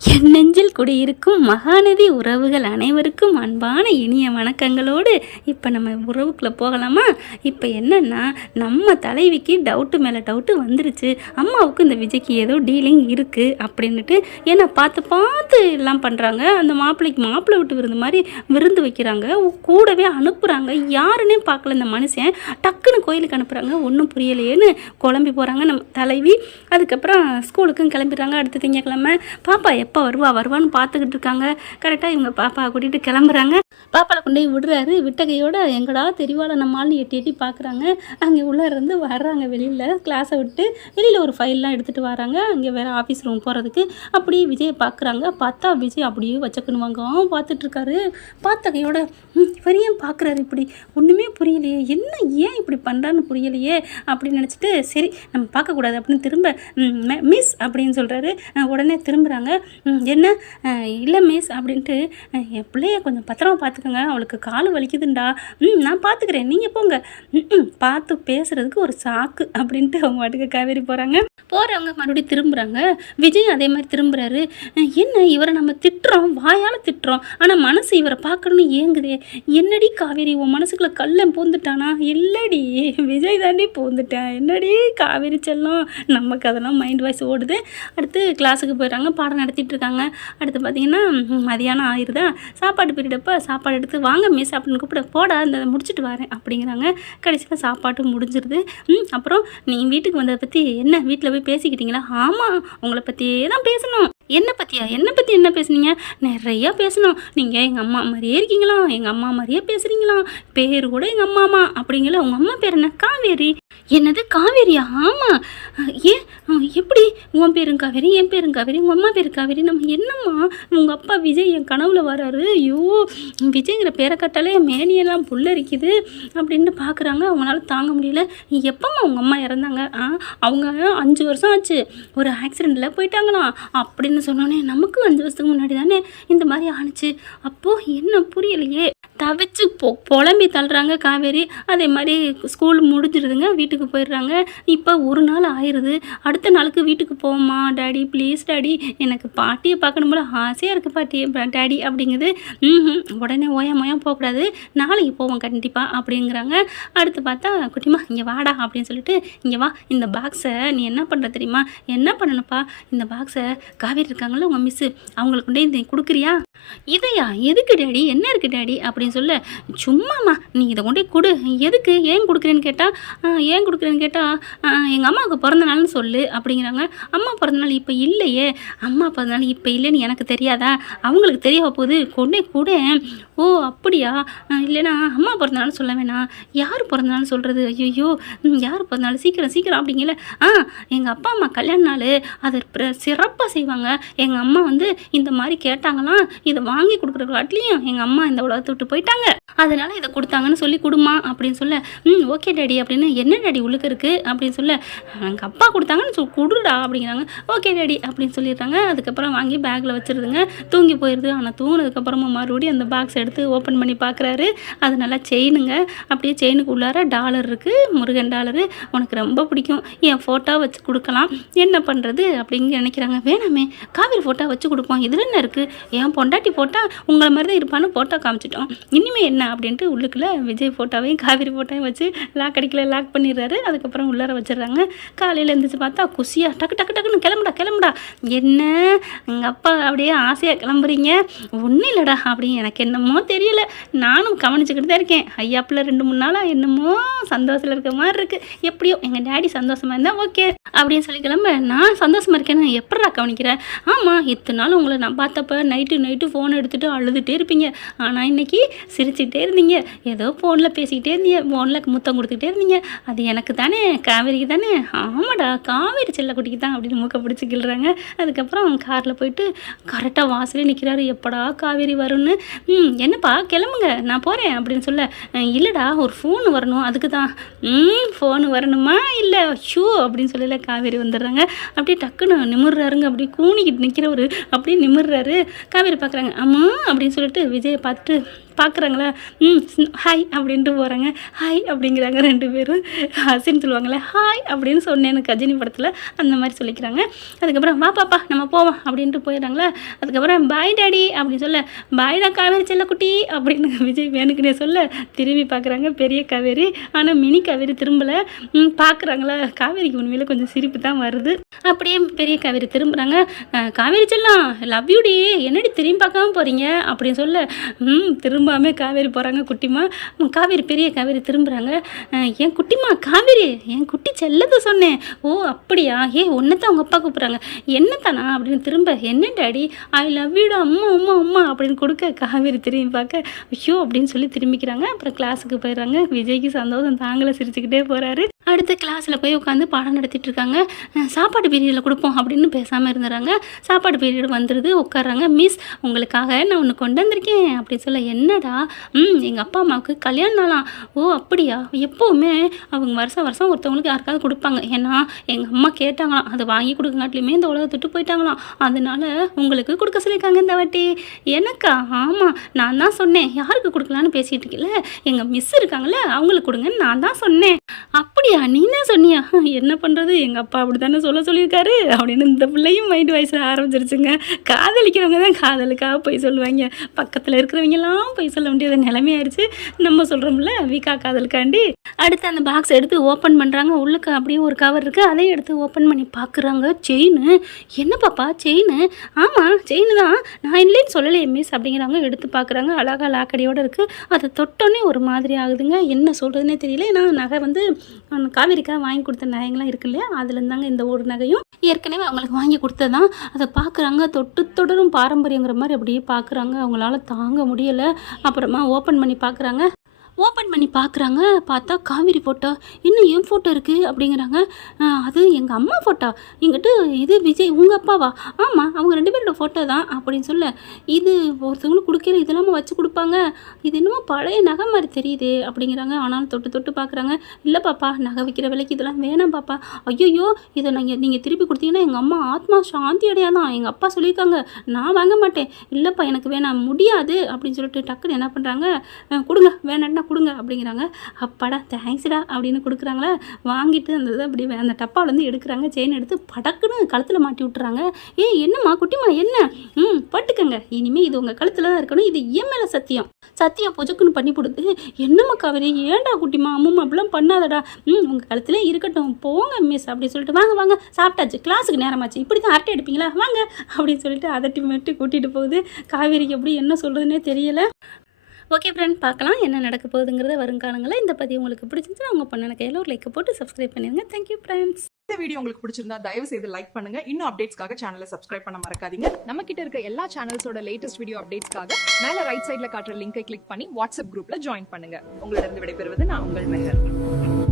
என் நெஞ்சில் குடியிருக்கும் மகாநதி உறவுகள் அனைவருக்கும் அன்பான இனிய வணக்கங்களோடு இப்போ நம்ம உறவுக்குள்ளே போகலாமா? இப்போ என்னென்னா, நம்ம தலைவிக்கு டவுட்டு மேலே டவுட்டு வந்துருச்சு. அம்மாவுக்கு இந்த விஜய்க்கு ஏதோ டீலிங் இருக்குது அப்படின்ட்டு. ஏன்னா பார்த்து பார்த்து எல்லாம் பண்ணுறாங்க. அந்த மாப்பிள்ளைக்கு மாப்பிள்ளை விட்டு விருந்து மாதிரி விருந்து வைக்கிறாங்க, கூடவே அனுப்புகிறாங்க. யாருன்னே பார்க்கல இந்த மனுஷன். டக்குன்னு கோயிலுக்கு அனுப்புகிறாங்க. ஒன்றும் புரியலையேன்னு குழம்பி போகிறாங்க நம்ம தலைவி. அதுக்கப்புறம் ஸ்கூலுக்கும் கிளம்பிடுறாங்க. அடுத்த திங்கக்கிழமை பாப்பா எப்போ வருவான்னு பார்த்துக்கிட்டு இருக்காங்க. கரெக்டாக இவங்க பாப்பா கூட்டிகிட்டு கிளம்புறாங்க. பாப்பாவை கொண்டு போய் விடுறாரு. விட்ட கையோட எங்கடா தெரிவாள நம்மளான்னு எட்டி எட்டி பார்க்குறாங்க. அங்கே உள்ளே இருந்து வர்றாங்க. வெளியில் கிளாஸை விட்டு வெளியில் ஒரு ஃபைல்லாம் எடுத்துகிட்டு வராங்க. அங்கே வேறு ஆஃபீஸ் ரூம் போகிறதுக்கு. அப்படியே விஜயை பார்க்குறாங்க. பார்த்தா விஜய் அப்படியே வச்சக்கணுவாங்க பார்த்துட்ருக்காரு. பார்த்த கையோட இவர் ஏன் பார்க்குறாரு இப்படி? ஒன்றுமே புரியலையே, என்ன ஏன் இப்படி பண்ணுறான்னு புரியலையே அப்படின்னு நினச்சிட்டு, சரி நம்ம பார்க்கக்கூடாது அப்படின்னு திரும்ப மிஸ் அப்படின்னு சொல்கிறாரு. உடனே திரும்புகிறாங்க. என்ன இல்லை மிஸ் அப்படின்ட்டு, என் பிள்ளைய கொஞ்சம் பத்திரமா பார்த்துக்கோங்க, அவளுக்கு கால் வலிக்குதுண்டா. நான் பார்த்துக்கிறேன், நீங்கள் போங்க. பார்த்து பேசுகிறதுக்கு ஒரு சாக்கு அப்படின்ட்டு அவங்க வாட்டுக்கு காவேரி போகிறவங்க மறுபடியும் திரும்புகிறாங்க. விஜய் அதே மாதிரி திரும்புகிறாரு. என்ன இவரை நம்ம திட்டுறோம், வாயால் திட்டுறோம், ஆனால் மனசு இவரை பார்க்கணுன்னு ஏங்குதே. என்னடி காவேரி உன் மனசுக்குள்ளே கள்ளம் பூந்துட்டானா? இல்லடி விஜய் தாண்டி பூந்துட்டேன். என்னடி காவேரி செல்லம், நமக்கு அதெல்லாம் மைண்ட் வாய்ஸ் ஓடுது. அடுத்து கிளாஸுக்கு போயிடுறாங்க. பாடம் நடத்திட்டு இருக்காங்க. அடுத்து பார்த்தீங்கன்னா மதியானம் ஆயிடுதா. சாப்பாடு பீரியடப்போ சாப்பாடு எடுத்து வாங்க மிஸ் அப்படின்னு கூப்பிட, போடா இந்த முடிச்சுட்டு வரேன் அப்படிங்கிறாங்க. கடைசியில் சாப்பாட்டு முடிஞ்சிருது. அப்புறம் நீ வீட்டுக்கு வந்ததை பற்றி என்ன வீட்டில் போய் பேசிக்கிட்டீங்களா? ஆமாம், உங்களை பற்றியே தான் பேசணும். என்னை பற்றி என்ன பேசுனீங்க? நிறையா பேசணும். நீங்கள் எங்கள் அம்மா மாதிரியே இருக்கீங்களா, எங்கள் அம்மா மாதிரியே பேசுகிறீங்களா, பேர் கூட எங்கள் அம்மாமா அப்படிங்களா. உங்கள் அம்மா பேர் என்ன? காவேரி. என்னது காவேரியா? ஆமாம். ஏன் எப்படி? உன் பேரும் காவேரி, என் பேரும் காவேரி, உங்கள் அம்மா பேர் காவேரி. நம்ம என்னம்மா, உங்கள் அப்பா விஜய் என் கனவுல வராரு. ஐயோ, விஜய்ங்கிற பேரை கட்டாலே மேனியெல்லாம் புல்லரிக்குது அப்படின்னு பார்க்குறாங்க. அவங்களால தாங்க முடியல. எப்போம்மா உங்கள் அம்மா இறந்தாங்க? அவங்க 5 வருஷம் ஆச்சு, ஒரு ஆக்சிடெண்ட்டில் போயிட்டாங்களாம் அப்படின்னு சொன்னோன்னே, நமக்கு 5 வருஷத்துக்கு முன்னாடி தானே இந்த மாதிரி ஆணுச்சு. அப்போது என்ன புரியலையே, தவிச்சு புலம்பி தள்ளுறாங்க காவேரி. அதே மாதிரி ஸ்கூல் முடிஞ்சிருதுங்க, வீட்டுக்கு போயிடுறாங்க. இப்போ ஒரு நாள் ஆயிடுது. அடுத்த நாளுக்கு வீட்டுக்கு போமா டாடி, ப்ளீஸ் டாடி, எனக்கு பாட்டியை பார்க்கணும் போல ஆசையாக இருக்குது பாட்டி டாடி அப்படிங்குது. உடனே ஓயாமோயம் போகக்கூடாது, நாளைக்கு போவோம் கண்டிப்பாக அப்படிங்கிறாங்க. அடுத்து பார்த்தா, குட்டிமா இங்கே வாடா அப்படின்னு சொல்லிட்டு, இங்கே வா, இந்த பாக்ஸை நீ என்ன பண்ணுற தெரியுமா? என்ன பண்ணணுப்பா, இந்த பாக்ஸை காவேரி இருக்காங்கள உங்கள் மிஸ்ஸு, அவங்களுக்கு கொண்டே இந்த கொடுக்குறியா? இதையா? எதுக்கு டாடி, என்ன இருக்குது டாடி அப்படின்னு சொல்ல, சும்மாம்மா நீ இதை கொண்டே கொடு. எதுக்கு, ஏன் கொடுக்குறேன்னு கேட்டால் எங்கள் அம்மாவுக்கு பிறந்த நாள்னு சொல்லு அப்படிங்கிறாங்க. அம்மா பிறந்தநாள் இப்போ இல்லையே. அம்மா பிறந்தநாள் இப்போ இல்லைன்னு எனக்கு தெரியாதா? அவங்களுக்கு தெரிய போகுது, கொண்டே கூட. ஓ அப்படியா? இல்லைனா அம்மா பிறந்தநாள் சொல்ல வேணாம், யார் பிறந்தநாள் சொல்கிறது? ஐயோ யார் பிறந்தநாள், சீக்கிரம் அப்படிங்கல. எங்கள் அப்பா அம்மா கல்யாண நாள், அதை சிறப்பாக செய்வாங்க. எங்கள் அம்மா இந்த மாதிரி கேட்டாங்களாம், இதை வாங்கி கொடுக்குறவங்களாட்லையும் எங்கள் அம்மா இந்த உலகத்தை விட்டு போயிட்டாங்க, அதனால் இதை கொடுத்தாங்கன்னு சொல்லி கொடுமா அப்படின்னு சொல்ல, ஓகே டாடி அப்படின்னு. என்ன டாடி உள்ளுக்கு இருக்குது அப்படின்னு சொல்ல, எங்கள் அப்பா கொடுத்தாங்கன்னு கொடுடா அப்படிங்கிறாங்க. ஓகே டாடி அப்படின்னு சொல்லிடுறாங்க. அதுக்கப்புறம் வாங்கி பேக்கில் வச்சுருதுங்க. தூங்கி போயிடுது. ஆனால் தூங்கினதுக்கப்புறமா மறுபடியும் அந்த பாக்ஸ் எடுத்து ஓப்பன் பண்ணி பார்க்குறாரு. அது நல்லா செயினுங்க. அப்படியே செயினுக்கு உள்ளார டாலர் இருக்குது, முருகன் டாலரு. உனக்கு ரொம்ப பிடிக்கும், என் ஃபோட்டோ வச்சு கொடுக்கலாம், என்ன பண்ணுறது அப்படின்னு நினைக்கிறாங்க. வேணாமே, காவேரி ஃபோட்டோ வச்சு கொடுப்போம், இதில் என்ன இருக்குது, என் பொண்டாட்டி ஃபோட்டோ உங்களை மாதிரி தான் இருப்பான்னு ஃபோட்டோ காமிச்சிட்டோம், இனிமேல் என்ன அப்படின்ட்டு உள்ளுக்குள்ளே விஜய் ஃபோட்டோவையும் காவேரி ஃபோட்டோவையும் வச்சு லாக் அடிக்கல லாக் பண்ணிடுறாரு. அதுக்கப்புறம் உள்ளார வச்சிடுறாங்க. காலையில் எழுந்திரிச்சு பார்த்தா குஷியாக டக்குன்னு கிளம்புடா. என்ன எங்கள் அப்பா அப்படியே ஆசையாக கிளம்புறீங்க? ஒன்றும் இல்லைடா அப்படின்னு. எனக்கு என்னமோ தெரியல, நானும் கவனிச்சுக்கிட்டு தான் இருக்கேன். ஐயாப்பில் 2-3 நாளாக என்னமோ சந்தோஷத்தில் இருக்க மாதிரி இருக்குது. எப்படியோ எங்கள் டேடி சந்தோஷமாக இருந்தால் ஓகே அப்படின்னு சொல்லி கிளம்ப, நான் சந்தோஷமாக இருக்கேன்னு எப்படா கவனிக்கிறேன்? ஆமாம், இத்தனை நாள் உங்களை நான் பார்த்தப்ப நைட்டு ஃபோன் எடுத்துகிட்டு அழுதுகிட்டே இருப்பீங்க. ஆனால் இன்றைக்கி சிரிச்சுக்கிட்டே இருந்தீங்க, ஏதோ ஃபோனில் பேசிக்கிட்டே இருந்தீங்க, ஃபோனில் முத்தம் கொடுத்துக்கிட்டே இருந்தீங்க. அது எனக்கு தானே, காவேரிக்கு தானே? ஆமாடா காவேரி செல்லக்குட்டிக்கு தான் அப்படின்னு மூக்க பிடிச்சி கிள்றாங்க. அதுக்கப்புறம் காரில் போயிட்டு கரெக்டாக வாசலே நிற்கிறாரு. எப்படா காவேரி வரும்னு. என்னப்பா கிளம்புங்க நான் போகிறேன் அப்படின்னு சொல்ல, இல்லைடா ஒரு ஃபோன் வரணும், அதுக்கு தான். ஃபோனு வரணுமா? இல்லை ஷூ அப்படின்னு சொல்லல, காவேரி வந்துடுறாங்க. அப்படியே டக்குன்னு நிமிர்றாருங்க. அப்படியே கூணிக்கிட்டு நிற்கிறவர் அப்படியே நிமிர்றாரு. காவேரி பார்க்குறாங்க. ஆமாம் அப்படின்னு சொல்லிட்டு விஜயை பார்த்துட்டு, பார்க்குறாங்களா, ஹாய் அப்படின்ட்டு போகிறாங்க. ஹாய் அப்படிங்கிறாங்க 2 பேரும். ஹசின்னு சொல்லுவாங்களே, ஹாய் அப்படின்னு சொன்னேன்னு கஜினி படத்தில் அந்த மாதிரி சொல்லிக்கிறாங்க. அதுக்கப்புறம் வா பாப்பா நம்ம போவோம் அப்படின்ட்டு போயிடுறாங்களா. அதுக்கப்புறம் பாய் டாடி அப்படின்னு சொல்ல, பாய்டா காவேரி செல்லக்குட்டி அப்படின்னு விஜய் வேணுக்குனே சொல்ல திரும்பி பார்க்குறாங்க பெரிய காவேரி. ஆனால் மினி காவேரி திரும்பலை. பார்க்குறாங்களா, காவேரிக்கு உண்மையில கொஞ்சம் சிரிப்பு தான் வருது. அப்படியே பெரிய காவேரி திரும்புகிறாங்க. காவேரி செல்லம் லவ் யூடி, என்னடி திரும்பி பார்க்காம போகிறீங்க அப்படின்னு சொல்ல, திரும்பாமல் காவேரி போகிறாங்க. குட்டிமா காவேரி பெரிய காவேரி திரும்புகிறாங்க. என் குட்டிமா காவேரி, என் குட்டி செல்லத்தை சொன்னேன். ஓ அப்படியா, ஒன்றைத்தான் அவங்க அப்பா கூப்பிட்றாங்க. என்னத்தானா அப்படின்னு திரும்ப, என்ன டாடி ஐ லவ் யூடா அம்மா அம்மா அம்மா அப்படின்னு கொடுக்க காவேரி திரும்பி பார்க்க ஐயோ அப்படின்னு சொல்லி திரும்பிக்கிறாங்க. அப்புறம் கிளாஸுக்கு போயிடுறாங்க. விஜய்க்கு சந்தோஷம் தாங்கள சிரிச்சுக்கிட்டே போகிறாரு. அடுத்த கிளாஸில் போய் உட்காந்து பாடம் நடத்திட்டு இருக்காங்க. சாப்பாடு பீரியடில் கொடுப்போம் அப்படின்னு பேசாமல் இருந்துறாங்க. சாப்பாடு பீரியட் வந்துடுது. உட்காடுறாங்க. மிஸ் உங்களுக்காக நான் ஒன்று கொண்டு வந்திருக்கேன் அப்படின்னு சொல்ல, என்னடா, எங்கள் அப்பா அம்மாவுக்கு கல்யாண நாளாம். ஓ அப்படியா, எப்போவுமே அவங்க வருஷம் வருஷம் ஒருத்தவங்களுக்கு யாருக்காவது கொடுப்பாங்க. ஏன்னா எங்கள் அம்மா கேட்டாங்களாம், அதை வாங்கி கொடுக்கங்காட்டிலுமே இந்த உலகத்துட்டு போயிட்டாங்களாம். அதனால உங்களுக்கு கொடுக்க சொல்லியிருக்காங்க இந்த வாட்டி. எனக்கா? ஆமாம், நான் தான் சொன்னேன் யாருக்கு கொடுக்கலான்னு பேசிகிட்டு இருக்கல, எங்கள் மிஸ் இருக்காங்களே அவங்களுக்கு கொடுங்கன்னு நான் தான் சொன்னேன். அப்படியா, நீ என்ன சொன்னியா? என்ன பண்ணுறது, எங்கள் அப்பா அப்படி தானே சொல்லியிருக்காரு அப்படின்னு இந்த பிள்ளையும் மைண்ட் வாய்ஸ் ஆரம்பிச்சிருச்சுங்க. காதலிக்கிறவங்க தான் காதலுக்காக போய் சொல்லுவாங்க, பக்கத்தில் இருக்கிறவங்கெல்லாம் போய் சொல்ல முடியாத நிலைமையாயிருச்சு. நம்ம சொல்கிறோம்ல வீக்கா காதலுக்காண்டி. அடுத்து அந்த பாக்ஸ் எடுத்து ஓப்பன் பண்ணுறாங்க. உள்ளுக்கு அப்படியே ஒரு கவர் இருக்குது, அதையும் எடுத்து ஓப்பன் பண்ணி பார்க்குறாங்க. செயின். என்ன பாப்பா செயின்? ஆமாம் செயின் தான், நான் இல்லைன்னு சொல்லலையே மிஸ் அப்படிங்கிறாங்க. எடுத்து பார்க்குறாங்க. அழகாக லாக்கடியோடு இருக்குது. அதை தொட்டோன்னே ஒரு மாதிரி ஆகுதுங்க. என்ன சொல்கிறதுனே தெரியல. ஏன்னா நகை வந்து காவேரிக்காக வாங்கி கொடுத்த நகைங்களாம் இருக்கு இல்லையா, அதுலேருந்தாங்க இந்த ஒரு நகையும் ஏற்கனவே அவங்களுக்கு வாங்கி கொடுத்ததான். அதை பார்க்குறாங்க. தொட்டு தொடரும் பாரம்பரியங்கிற மாதிரி அப்படியே பார்க்குறாங்க. அவங்களால தாங்க முடியலை. அப்புறமா ஓப்பன் பண்ணி பார்க்குறாங்க. பார்த்தா காவேரி ஃபோட்டோ. இன்னும் என் ஃபோட்டோ இருக்குது அப்படிங்கிறாங்க. அது எங்கள் அம்மா ஃபோட்டோ. இங்கிட்டு இது விஜய் உங்கள் அப்பாவா? ஆமாம், அவங்க 2 பேரோட ஃபோட்டோ தான் அப்படின்னு சொல்ல, இது ஒருத்தவங்களுக்கு கொடுக்கல இதெல்லாமல் வச்சு கொடுப்பாங்க, இது என்னமோ பழைய நகை மாதிரி தெரியுது அப்படிங்கிறாங்க. ஆனாலும் தொட்டு தொட்டு பார்க்குறாங்க. இல்லை பாப்பா, நகை விற்கிற விலைக்கு இதெல்லாம் வேணாம் பாப்பா. ஐயோ, இதை நீங்கள் திருப்பி கொடுத்தீங்கன்னா எங்கள் அம்மா ஆத்மா சாந்தி அடையாதான், எங்கள் அப்பா சொல்லியிருக்காங்க, நான் வாங்க மாட்டேன். இல்லைப்பா எனக்கு வேணாம், முடியாது அப்படின்னு சொல்லிட்டு டக்குன்னு என்ன பண்ணுறாங்க, கொடுங்க வேணான்னா கொடுங்க அப்படிங்கிறாங்க. அப்பாடா தேங்க்ஸ்டா அப்படின்னு கொடுக்குறாங்களா. வாங்கிட்டு அந்த இதை அப்படி அந்த டப்பாவிலேருந்து எடுக்கிறாங்க. செயின் எடுத்து படக்குன்னு கழுத்தில் மாட்டி விட்டுறாங்க. என்னம்மா குட்டிமா என்ன? பட்டுக்கங்க, இனிமேல் இது உங்கள் கழுத்தில் தான் இருக்கணும், இது என் மேலே சத்தியம் பொஜக்குன்னு பண்ணி கொடுத்து. என்னம்மா காவேரி, ஏன்டா குட்டிமா அம்மா அப்படிலாம் பண்ணாதடா, உங்கள் கழுத்தில் இருக்கட்டும் போங்க மிஸ் அப்படின்னு சொல்லிட்டு, வாங்க வாங்க சாப்பிட்டாச்சு, கிளாஸுக்கு நேரமாச்சு, இப்படி தான் அரட்டை எடுப்பீங்களா, வாங்க அப்படின்னு சொல்லிட்டு அதட்டி மட்டும் கூட்டிகிட்டு போகுது. காவேரிக்கு எப்படி என்ன சொல்கிறதுனே தெரியலை. ஓகே ஃப்ரெண்ட், பார்க்கலாம் என்ன நடக்க போகுதுங்கிறத வருங்காலங்களில். இந்த பதிவு உங்களுக்கு பிடிச்சிருந்துச்சுன்னா அவங்க பண்ண கையில் ஒரு லைக்கை போட்டு சப்ஸ்கிரைப் பண்ணிடுங்க. Thank you friends. இந்த வீடியோ உங்களுக்கு பிடிச்சிருந்தா தயவு செய்து லைக் பண்ணுங்க. இன்னும் அப்டேட்ஸ்க்காக சேனலை சப்ஸ்கிரைப் பண்ண மறக்காதீங்க. நம்ம கிட்ட இருக்க எல்லா சேனல்ஸோட லேட்டஸ்ட் வீடியோ அப்டேட்ஸ்க்காக மேல ரைட் சைடுல காட்டுற லிங்கை கிளிக் பண்ணி வாட்ஸ்அப் குரூப்ல ஜாயின் பண்ணுங்க. உங்களிடம் விடைபெறுவது நான் உங்கள் மெஹர்.